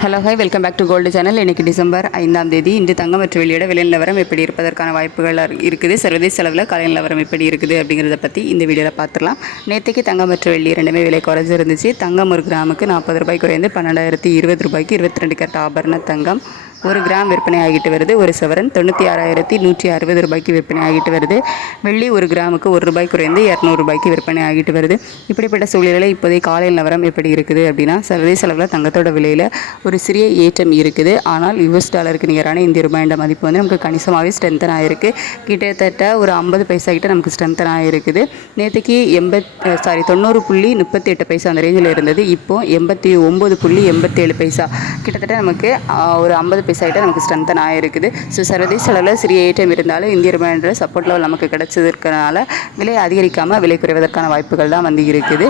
Hello hi welcome back to gold channel இன்னைக்கு December ஐந்தாம் தேதி. இன்று தங்கம் மற்றும் வெளியோட விலை நிலவரம் எப்படி இருப்பதற்கான வாய்ப்புகள் இருக்குது. சர்வதேச அளவில் கலை நிலவரம் எப்படி இருக்குது அப்படிங்கிறத பற்றி இந்த வீடியோவில் பார்த்துடலாம் நேற்றுக்கு தங்கம் மற்றும் வெள்ளி ரெண்டுமே விலை குறைஞ்சிருந்துச்சு தங்கம் ஒரு கிராமுக்கு நாற்பது ரூபாய் குறைந்து பன்னெண்டாயிரத்தி இருபது ரூபாய்க்கு இருபத்தி ரெண்டு கரெக்ட் ஆபரண தங்கம் ஒரு கிராம் விற்பனை ஆகிட்டு வருது. ஒரு சவரன் தொண்ணூற்றி ஆறாயிரத்தி நூற்றி அறுபது ரூபாய்க்கு விற்பனை ஆகிட்டு வருது. வெள்ளி ஒரு கிராமுக்கு ஒரு ரூபாய் குறைந்து இரநூறுபாய்க்கு விற்பனை ஆகிட்டு வருது. இப்படிப்பட்ட சூழ்நிலையில் இப்போதைய காலை நிலவரம் எப்படி இருக்குது அப்படின்னா சர்வதேச அளவில் தங்கத்தோட விலையில் ஒரு சிறிய ஏற்றம் இருக்குது. ஆனால் யூஎஸ் டாலருக்கு நிகரான இந்திய ரூபாயோட மதிப்பு வந்து நமக்கு கணிசமாகவே ஸ்ட்ரென்தன் ஆகிருக்கு கிட்டத்தட்ட ஒரு ஐம்பது பைசா கிட்ட நமக்கு ஸ்ட்ரென்தன் ஆகிருக்குது நேற்றுக்கு எண்பத் சாரி தொண்ணூறு புள்ளி முப்பத்தி எட்டு பைசா அந்த ரேஞ்சில் இருந்தது. இப்போ எண்பத்தி ஒம்பது புள்ளி எண்பத்தேழு பைசா. கிட்டத்தட்ட நமக்கு ஒரு ஐம்பது பைசா நமக்கு ஸ்ட்ரென்தன் ஆகிருக்குது ஸோ சர்வதேச அளவில் சிறிய ஏற்றம் இருந்தாலும் இந்திய ரூபாய்ன்ற சப்போர்ட் லெவல் நமக்கு கிடைச்சதுக்கனால விலை அதிகரிக்காமல் விலை குறைவதற்கான வாய்ப்புகள் தான் வந்து இருக்குது.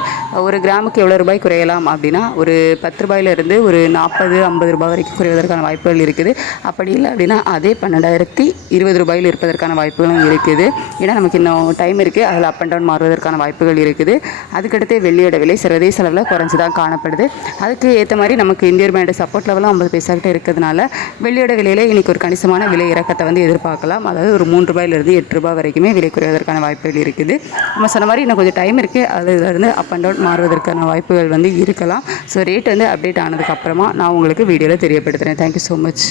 ஒரு கிராமுக்கு எவ்வளோ ரூபாய் குறையலாம் அப்படின்னா ஒரு பத்து ரூபாயிலிருந்து ஒரு நாற்பது ஐம்பது ரூபாய் வரைக்கும் குறைவதற்கான வாய்ப்புகள் இருக்குது. அப்படி இல்லை அப்படின்னா அதே பன்னெண்டாயிரத்தி இருபது ரூபாயில் இருப்பதற்கான வாய்ப்புகளும் இருக்குது. ஏன்னா நமக்கு இன்னும் டைம் இருக்குது அதில் அப் அண்ட் டவுன் மாறுவதற்கான வாய்ப்புகள் இருக்குது. அதுக்கடுத்து வெள்ளியோட விலை சர்வதேச அளவில் குறைஞ்சி தான் காணப்படுது. அதுக்கு ஏற்ற மாதிரி நமக்கு இந்திய ரூபாயோட சப்போர்ட் லெவலும் ஐம்பது பைசா இருக்கிறதுனால வெள்ளியோட விலையில் இன்னைக்கு ஒரு கணிசமான விலை இறக்கத்தை வந்து எதிர்பார்க்கலாம். அதாவது ஒரு மூன்று ரூபாயிலிருந்து எட்டு ரூபாய் வரைக்குமே விலை குறைவதற்கான வாய்ப்புகள் இருக்குது. நம்ம சொன்ன மாதிரி இன்னும் கொஞ்சம் டைம் இருக்குது அதுலேருந்து அப் அண்ட் டவுன் மாறுவதற்கான வாய்ப்புகள் வந்து இருக்கலாம். ஸோ ரேட் வந்து அப்டேட் ஆனதுக்கப்புறமா நான் உங்களுக்கு வீடியோவில் தெரியப்படுத்துகிறேன் தேங்க்யூ ஸோ மச்